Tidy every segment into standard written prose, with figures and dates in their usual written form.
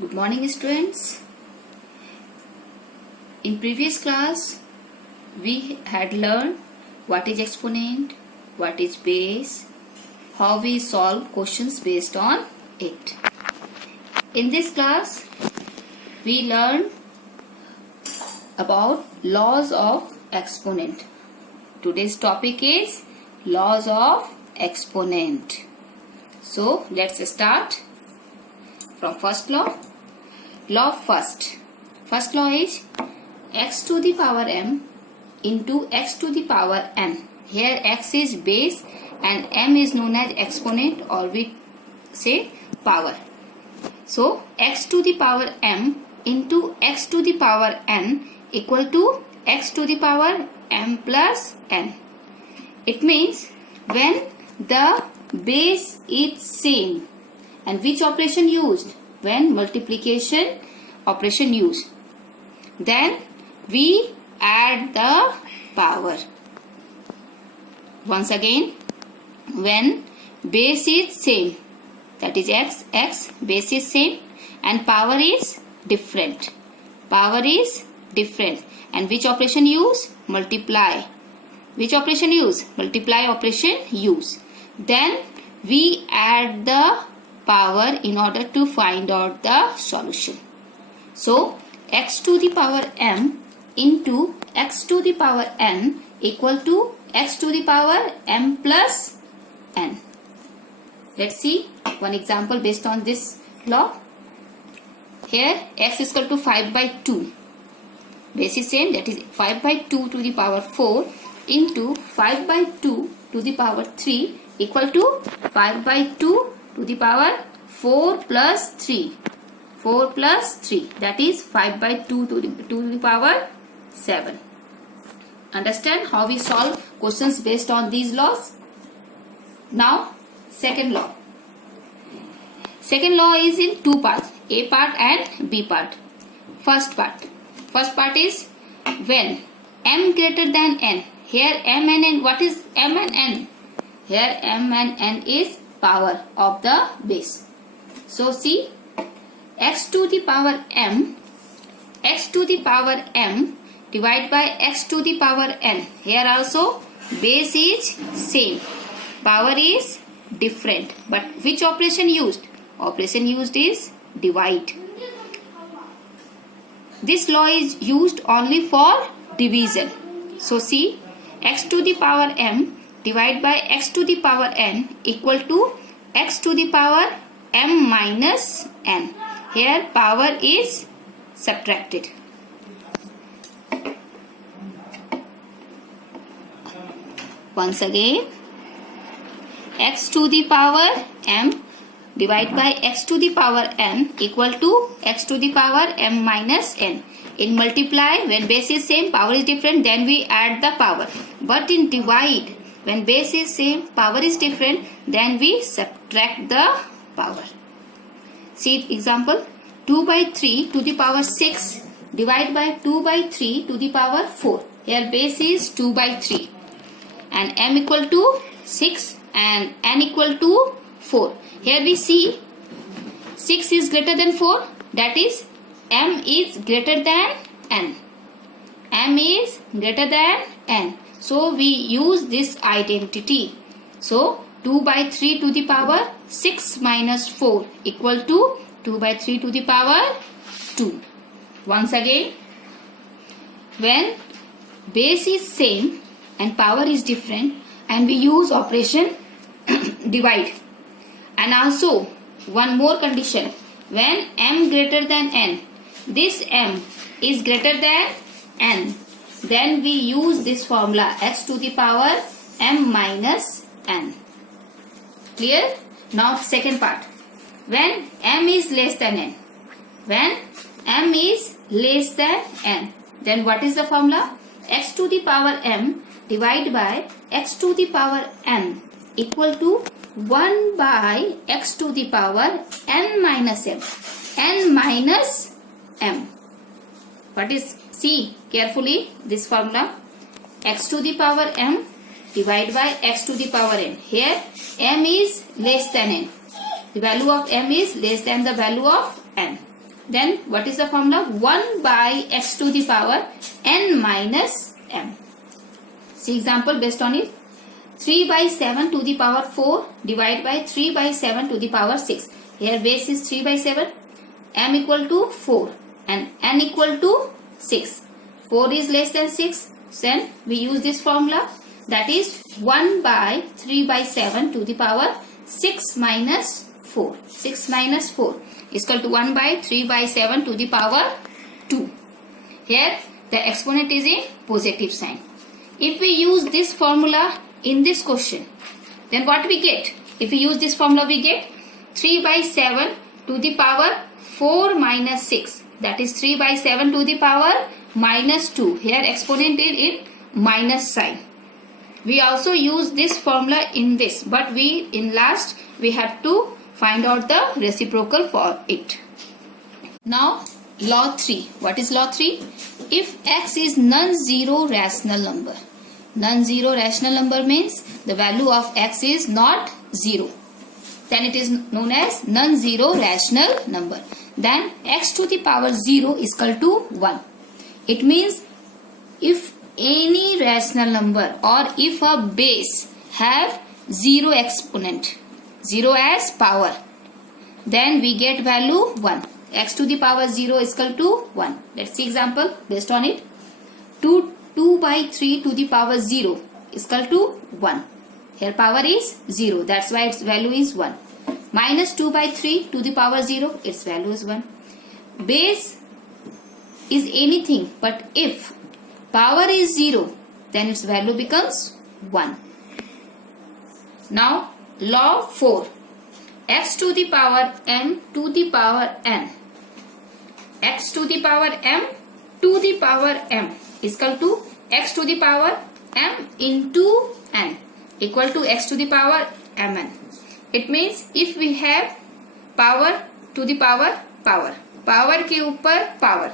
Good morning, students. In previous class, we had learned what is exponent, what is base, how we solve questions based on it. In this class, we learned about laws of exponent. Today's topic is laws of exponent. So, let's start from first law. Law first. First law is x to the power m into x to the power n. Here x is base and m is known as exponent, or we say power. So x to the power m into x to the power n equal to x to the power m plus n. It means when the base is same, and which operation used? When multiplication operation used, then we add the power. Once again, when base is same, that is x, base is same and power is different. Power is different. And which operation use? Multiply. Which operation use? Multiply operation use. Then we add the power in order to find out the solution. So x to the power m into x to the power n equal to x to the power m plus n. Let's see one example based on this law. Here x is equal to 5 by 2. Base is same, that is 5 by 2 to the power 4 into 5 by 2 to the power 3 equal to 5 by 2 to the power 4 plus 3. 4 plus 3, that is 5 by 2 to the power 7. Understand how we solve questions based on these laws? Now, second law. Second law is in two parts, A part and B part. First part is when m greater than n. Here m and n, what is m and n? Here m and n is power of the base. So see, x to the power m divided by x to the power n. Here also base is same, power is different, but which operation used? Operation used is divide. This law is used only for division. So see, x to the power m divided by x to the power n equal to x to the power m minus n. Here power is subtracted. Once again, x to the power m divided by x to the power n equal to x to the power m minus n. In multiply, when base is same, power is different, then we add the power. But in divide, when base is same, power is different, then we subtract the power. See example, 2 by 3 to the power 6 divided by 2 by 3 to the power 4. Here base is 2 by 3 and m equal to 6 and n equal to 4. Here we see 6 is greater than 4, that is m is greater than n. M is greater than n. So we use this identity. So 2 by 3 to the power 6 minus 4 equal to 2 by 3 to the power 2. Once again, when base is same and power is different, and we use operation divide. And also one more condition, when m greater than n, this m is greater than n, then we use this formula x to the power m minus n. Clear? Now second part. When m is less than n. When m is less than n, then what is the formula? X to the power m divided by x to the power n equal to 1 by x to the power n minus m. N minus m. What is? See carefully this formula. X to the power m divided by x to the power n. Here m is less than n. The value of m is less than the value of n. Then what is the formula? 1 by x to the power n minus m. See example based on it. 3 by 7 to the power 4 divided by 3 by 7 to the power 6. Here base is 3 by 7, m equal to 4 and n equal to 6. 4 is less than 6. Then we use this formula, that is 1 by 3 by 7 to the power 6 minus 4. 6 minus 4 is equal to 1 by 3 by 7 to the power 2. Here the exponent is in positive sign. If we use this formula in this question, then what we get? If we use this formula, we get 3 by 7 to the power 4 minus 6. That is 3 by 7 to the power minus 2. Here exponent is in minus sign. We also use this formula in this, but in last we have to find out the reciprocal for it. Now law 3. What is law 3? If x is non-zero rational number. Non-zero rational number means the value of x is not 0. Then it is known as non-zero rational number. Then x to the power 0 is equal to 1. It means if any rational number or if a base have 0 exponent, 0 as power, then we get value 1. X to the power 0 is equal to 1. Let's see example based on it. 2 by 3 to the power 0 is equal to 1. Here power is 0. That's why its value is 1. Minus 2 by 3 to the power 0. Its value is 1. Base is anything, but if power is 0, then its value becomes 1. Now law 4. X to the power m to the power n. X to the power m to the power m is equal to x to the power m into n equal to x to the power mn. It means if we have power to the power power, power के ऊपर power,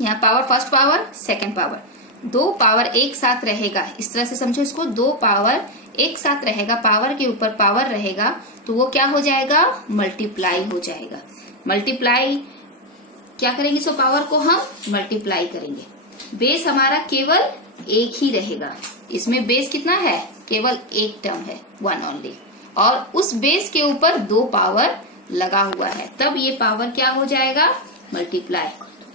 यहाँ power first power second power, दो power एक साथ रहेगा, इस तरह से समझो इसको, दो पावर एक साथ रहेगा, पावर के ऊपर पावर रहेगा तो वो क्या हो जाएगा? मल्टीप्लाई हो जाएगा। मल्टीप्लाई क्या करेंगे? सो पावर को हम मल्टीप्लाई करेंगे। बेस हमारा केवल एक ही रहेगा, इसमें बेस कितना है? केवल एक टर्म है, वन ओनली, और उस बेस के ऊपर दो पावर लगा हुआ है, तब ये पावर क्या हो जाएगा? Multiply.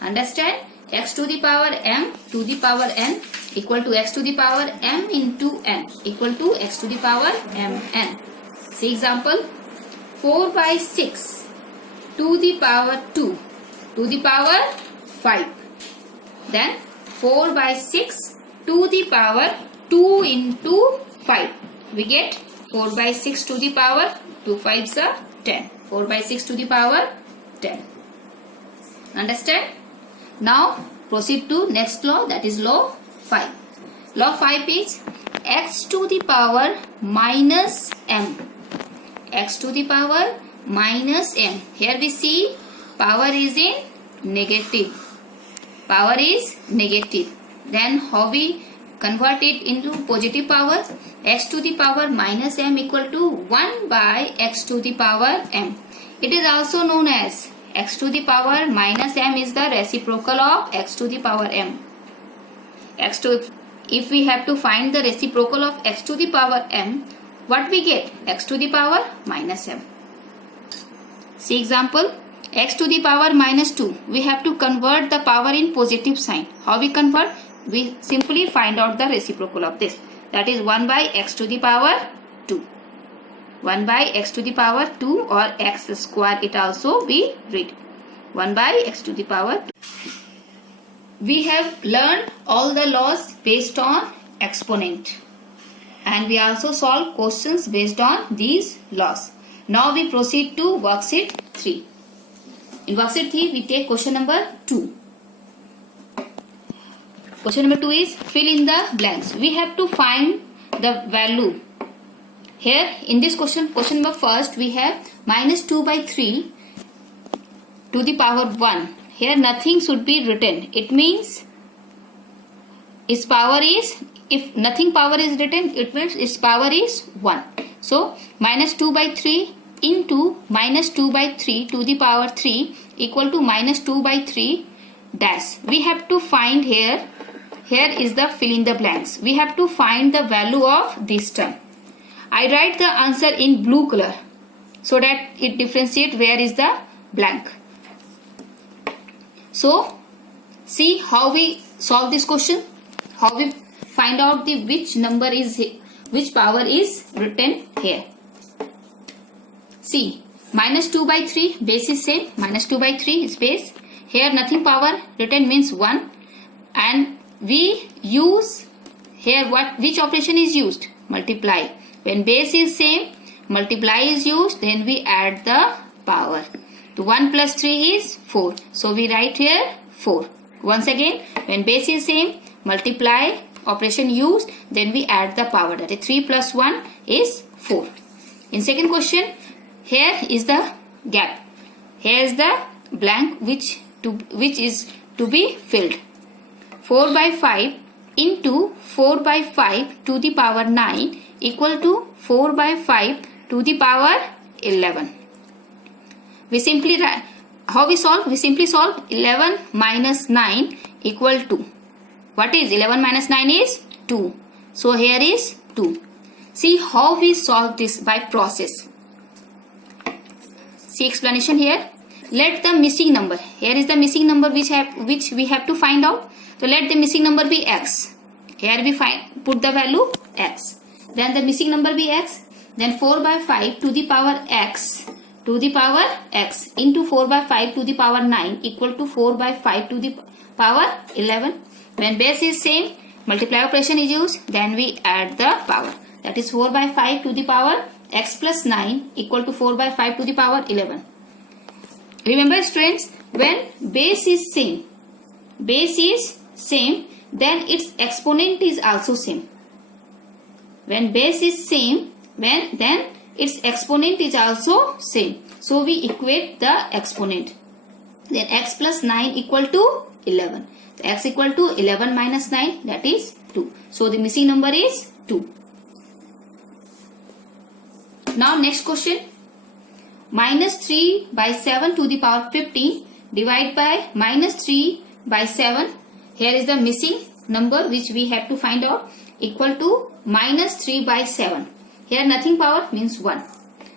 Understand? x to the power m to the power n equal to x to the power m into n equal to x to the power mn. See example, 4 by 6 to the power 2 to the power 5. Then 4 by 6 to the power 2 into 5. We get 4 by 6 to the power 2 5s are 10. 4 by 6 to the power 10. Understand? Now proceed to next law, that is law 5. Law 5 is x to the power minus m. X to the power minus m. Here we see power is in negative. Power is negative. Then how we convert it into positive power? X to the power minus m equal to 1 by x to the power m. It is also known as x to the power minus m is the reciprocal of x to the power m. If we have to find the reciprocal of x to the power m, what we get? X to the power minus m. See example, x to the power minus 2. We have to convert the power in positive sign. How we convert? We simply find out the reciprocal of this. That is 1 by x to the power 2. 1 by x to the power 2 or x square, it also we read. 1 by x to the power 2. We have learned all the laws based on exponent. And we also solve questions based on these laws. Now we proceed to worksheet 3. In worksheet 3, we take question number 2. Question number 2 is fill in the blanks. We have to find the value. Here in this question number first, we have minus 2 by 3 to the power 1. Here nothing should be written. It means its power is, if nothing power is written, it means its power is 1. So minus 2 by 3 into minus 2 by 3 to the power 3 equal to minus 2 by 3 dash. We have to find here is the fill in the blanks. We have to find the value of this term. I write the answer in blue color so that it differentiate where is the blank. So see how we solve this question, how we find out the which power is written here. See, minus 2 by 3 base is same, minus 2 by 3 is base. Here nothing power written means 1, and we use here which operation is used? Multiply. When base is same, multiply is used, then we add the power. So 1 plus 3 is 4. So we write here 4. Once again, when base is same, multiply operation used, then we add the power. That is 3 plus 1 is 4. In second question, here is the gap. Here is the blank which is to be filled. 4 by 5 into 4 by 5 to the power 9 equal to 4 by 5 to the power 11. We simply write, how we solve? We simply solve 11 minus 9 equal to, what is 11 minus 9 is 2. So here is 2. See how we solve this by process. See explanation here. Let the missing number, here is the missing number which we have to find out. So let the missing number be x. Here we put the value x. Then the missing number be x. Then 4 by 5 to the power x into 4 by 5 to the power 9 equal to 4 by 5 to the power 11. When base is same, multiply operation is used, then we add the power. That is 4 by 5 to the power x plus 9 equal to 4 by 5 to the power 11. Remember students, when base is same, then its exponent is also same. When base is same, then its exponent is also same. So we equate the exponent. Then x plus 9 equal to 11. So x equal to 11 minus 9, that is 2. So the missing number is 2. Now next question. Minus 3 by 7 to the power 15 divided by minus 3 by 7. Here is the missing number which we have to find out, equal to minus 3 by 7. Here nothing power means 1.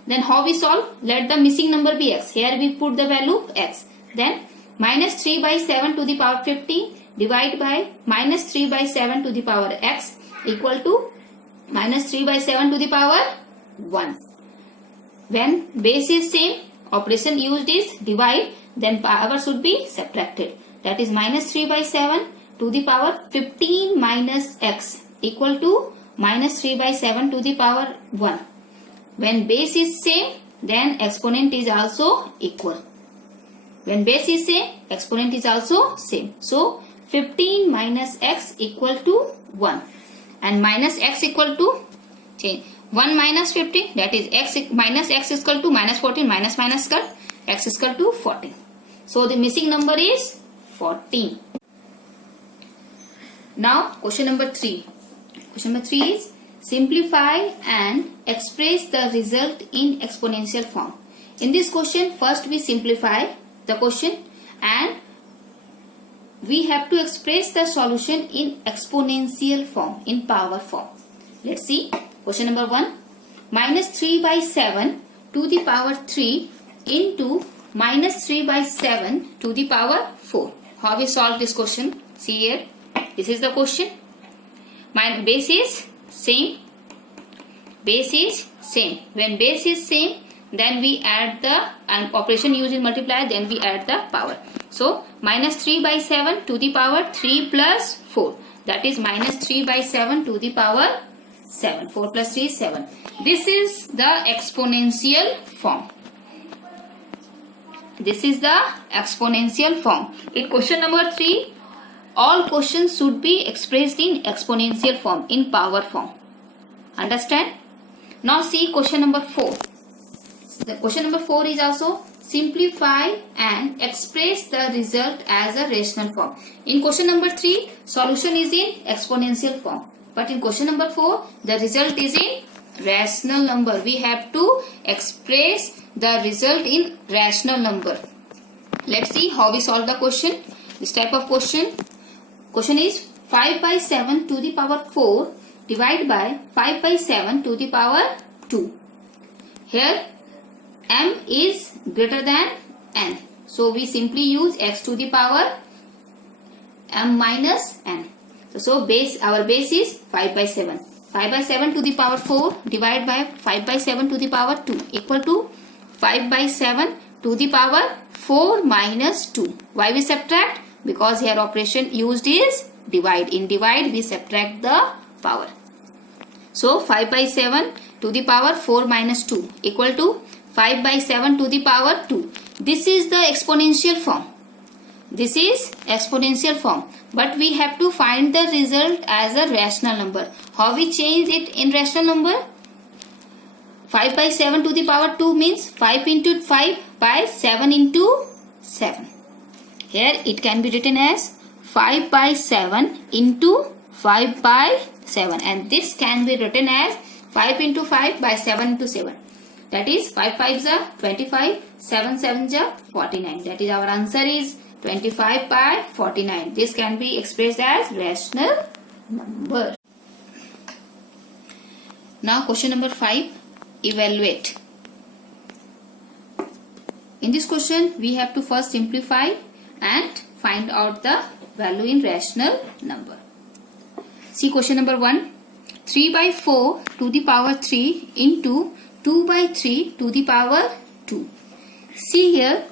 Then how we solve? Let the missing number be x. Here we put the value x. Then minus 3 by 7 to the power 50 divided by minus 3 by 7 to the power x equal to minus 3 by 7 to the power 1. When base is same, operation used is divide, then power should be subtracted. That is minus 3 by 7 to the power 15 minus x equal to minus 3 by 7 to the power 1. When base is same, then exponent is also equal. When base is same, exponent is also same. So 15 minus x equal to 1. And minus x equal to, change, 1 minus 50, that is x minus x is equal to minus 14, minus cut, x is equal to 14. So the missing number is 14. Now question number 3. Question number 3 is simplify and express the result in exponential form. In this question, first we simplify the question and we have to express the solution in exponential form, in power form. Let's see. Question number 1. Minus 3 by 7 to the power 3 into minus 3 by 7 to the power 4. How we solve this question? See here. This is the question. My base is same. Base is same. When base is same, then we add the operation used in multiply, then we add the power. So minus 3 by 7 to the power 3 plus 4. That is minus 3 by 7 to the power 7. 4 plus 3 is 7. This is the exponential form. This is the exponential form. In question number 3, all questions should be expressed in exponential form, in power form. Understand? Now see question number 4. The question number 4 is also simplify and express the result as a rational form. In question number 3, solution is in exponential form. But in question number 4, the result is in rational number. We have to express the result in rational number. Let's see how we solve the question. This type of question is 5 by 7 to the power 4 divided by 5 by 7 to the power 2. Here m is greater than n. So we simply use x to the power m minus n. So our base is 5 by 7. 5 by 7 to the power 4 divided by 5 by 7 to the power 2 equal to 5 by 7 to the power 4 minus 2. Why we subtract? Because here operation used is divide. In divide we subtract the power. So 5 by 7 to the power 4 minus 2 equal to 5 by 7 to the power 2. This is the exponential form. This is exponential form. But we have to find the result as a rational number. How we change it in rational number? 5 by 7 to the power 2 means 5 into 5 by 7 into 7. Here it can be written as 5 by 7 into 5 by 7. And this can be written as 5 into 5 by 7 into 7. That is 5 5s are 25, 7 7s are 49. That is our answer is 25 by 49. This can be expressed as rational number. Now question number 5. Evaluate. In this question we have to first simplify and find out the value in rational number. See question number 1. 3 by 4 to the power 3 into 2 by 3 to the power 2. See here,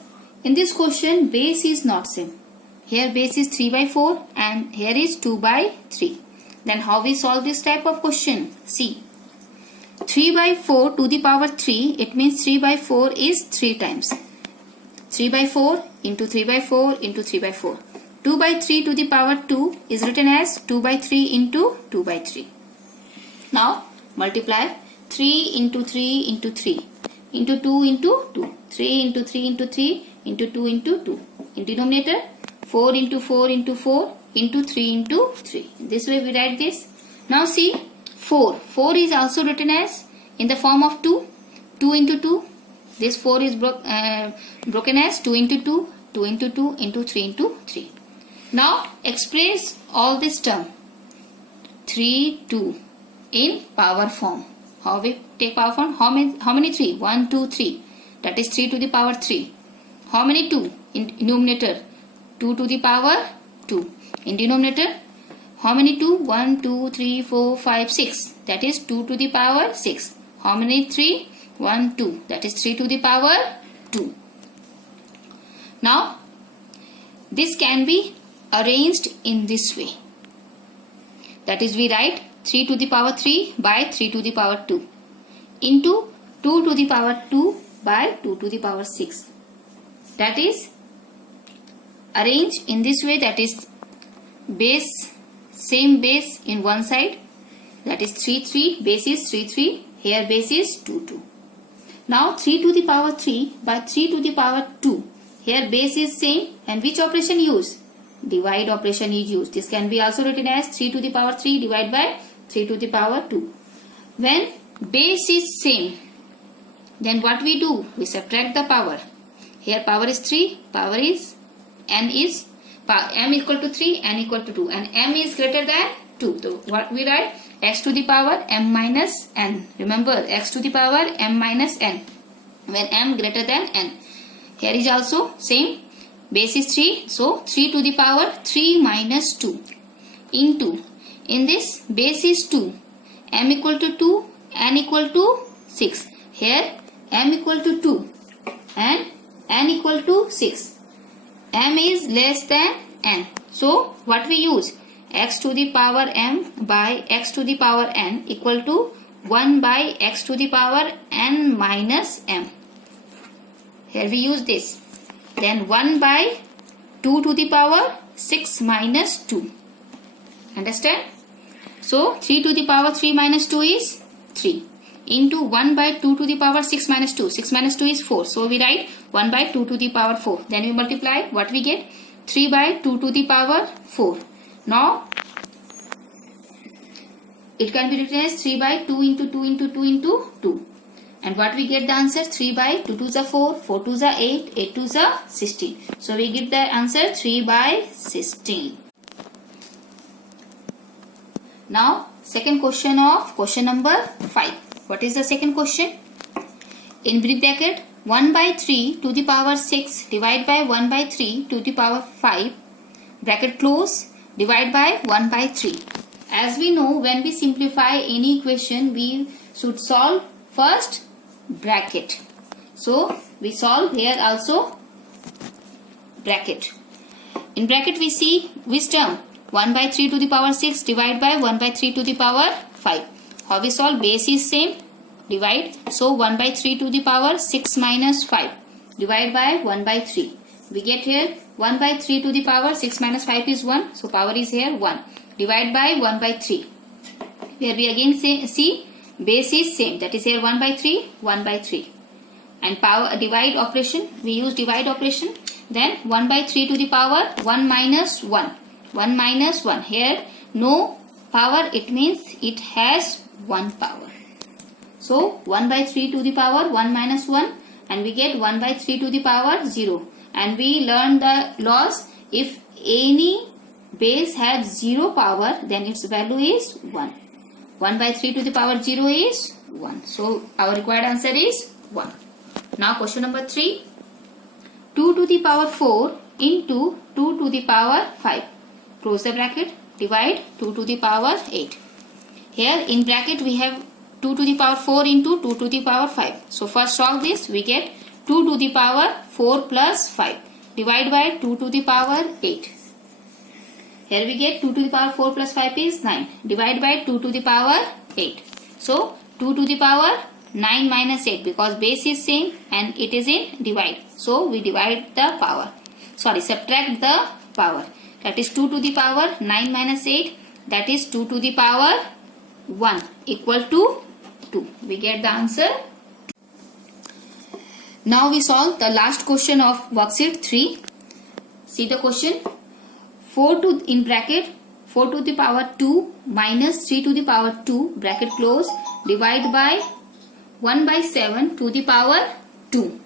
in this question base is not same. Here base is 3 by 4 and here is 2 by 3. Then how we solve this type of question? See, 3 by 4 to the power 3, it means 3 by 4 is 3 times. 3 by 4 into 3 by 4 into 3 by 4. 2 by 3 to the power 2 is written as 2 by 3 into 2 by 3. Now multiply 3 into 3 into 3 into 2 into 2. 3 into 3 into 3 into 2 into 2. In denominator 4 into 4 into 4 into 3 into 3. This way we write this. Now see 4. 4 is also written as in the form of 2. 2 into 2. This 4 is broken as 2 into 2, 2 into 2 into 3 into 3. Now express all this term 3, 2 in power form. How we take power form? How many 3? 1, 2, 3. That is 3 to the power 3. How many 2? In numerator 2 to the power 2. In denominator how many 2? 1, 2, 3, 4, 5, 6. That is 2 to the power 6. How many 3? 1, 2. That is 3 to the power 2. Now this can be arranged in this way. That is we write 3 to the power 3 by 3 to the power 2 into 2 to the power 2 by 2 to the power 6. That is arranged in this way. That is base, same base in one side. That is 3 3. Base is 3 3. Here base is 2 2. Now 3 to the power 3 by 3 to the power 2. Here base is same and which operation used? Divide operation is used. This can be also written as 3 to the power 3 divided by 3 to the power 2. When base is same, then what we do? We subtract the power. Here power is 3, power is n is m equal to 3, n equal to 2 and m is greater than 2. So what we write? X to the power m minus n. Remember x to the power m minus n when m greater than n. Here is also same. Base is 3. So 3 to the power 3 minus 2 into, in this base is 2. M equal to 2, n equal to 6. Here m equal to 2 and n equal to 6. M is less than n. So what we use? X to the power m by x to the power n equal to 1 by x to the power n minus m. Here we use this. Then 1 by 2 to the power 6 minus 2. Understand? So 3 to the power 3 minus 2 is 3 into 1 by 2 to the power 6 minus 2. 6 minus 2 is 4. So we write 1 by 2 to the power 4. Then we multiply. What we get? 3 by 2 to the power 4. Now it can be written as 3 by 2 into 2 into 2 into 2. And what we get the answer? 3 by 2 to the 4, 4 to the 8, 8 to the 16. So we get the answer 3 by 16. Now second question of question number 5. What is the second question? In bracket 1 by 3 to the power 6 divide by 1 by 3 to the power 5 bracket close divide by 1 by 3. As we know, when we simplify any equation, we should solve first bracket. So we solve here also bracket. In bracket we see which term? 1 by 3 to the power 6 divide by 1 by 3 to the power 5. How we solve? Base is same, divide. So 1 by 3 to the power 6 minus 5 divide by 1 by 3. We get here 1 by 3 to the power 6 minus 5 is 1. So power is here 1. Divide by 1 by 3. Here we again see base is same, that is here 1 by 3, 1 by 3. And power divide operation, we use divide operation. Then 1 by 3 to the power 1 minus 1. 1 minus 1. Here no power, it means it has 1 power. So 1 by 3 to the power 1 minus 1 and we get 1 by 3 to the power 0. And we learn the laws, if any base has 0 power then its value is 1. 1 by 3 to the power 0 is 1. So our required answer is 1. Now question number 3. 2 to the power 4 into 2 to the power 5. Close the bracket. Divide 2 to the power 8. Here in bracket we have 2 to the power 4 into 2 to the power 5. So first solve this. We get 2 to the power 4 plus 5. Divide by 2 to the power 8. Here we get 2 to the power 4 plus 5 is 9. Divide by 2 to the power 8. So 2 to the power 9 minus 8 because base is same and it is in divide. So we divide the power. Subtract the power. That is 2 to the power 9 minus 8. That is 2 to the power 1 equal to 2. We get the answer. Now we solve the last question of worksheet 3. See the question. 4 to in bracket 4 to the power 2 minus 3 to the power 2 bracket close divide by 1 by 7 to the power 2.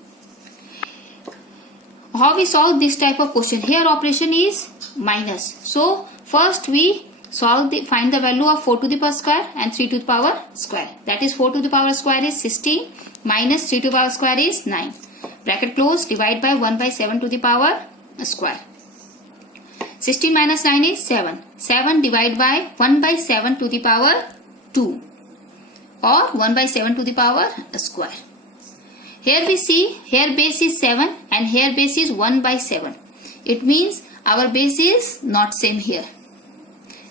How we solve this type of question? Here operation is minus. So first we find the value of 4 to the power square and 3 to the power square. That is 4 to the power square is 16 minus 3 to the power square is 9. Bracket close divide by 1 by 7 to the power square. 16 minus 9 is 7. 7 divided by 1 by 7 to the power 2 or 1 by 7 to the power square. Here we see here base is 7 and here base is 1 by 7. It means our base is not same here.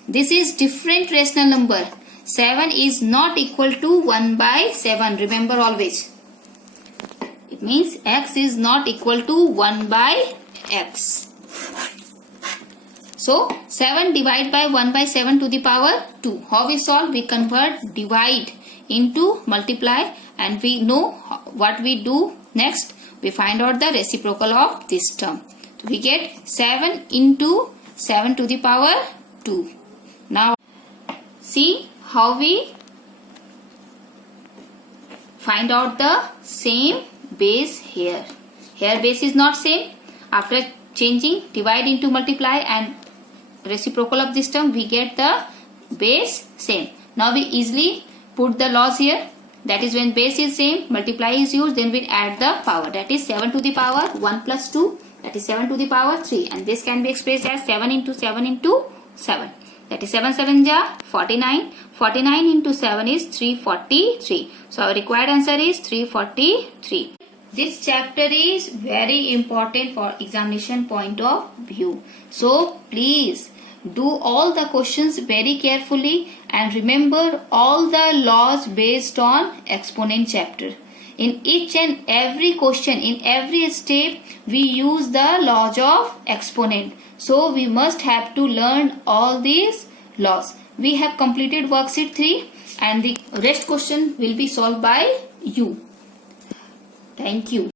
This is different rational number. 7 is not equal to 1 by 7. Remember always. It means x is not equal to 1 by x. So 7 divided by 1 by 7 to the power 2. How we solve? We convert divide into multiply and we know what we do next. We find out the reciprocal of this term. So we get 7 into 7 to the power 2. Now see how we find out the same base here. Here base is not same. After changing divide into multiply and reciprocal of this term we get the base same. Now we easily put the laws here. That is when base is same, multiply is used, then we add the power. That is 7 to the power 1 plus 2. That is 7 to the power 3. And this can be expressed as 7 into 7 into 7. That is 7 7 ja 49. 49 into 7 is 343. So our required answer is 343. This chapter is very important for examination point of view. So please do all the questions very carefully and remember all the laws based on exponent chapter. In each and every question, in every step, we use the laws of exponent. So we must have to learn all these laws. We have completed worksheet 3 and the rest question will be solved by you. Thank you.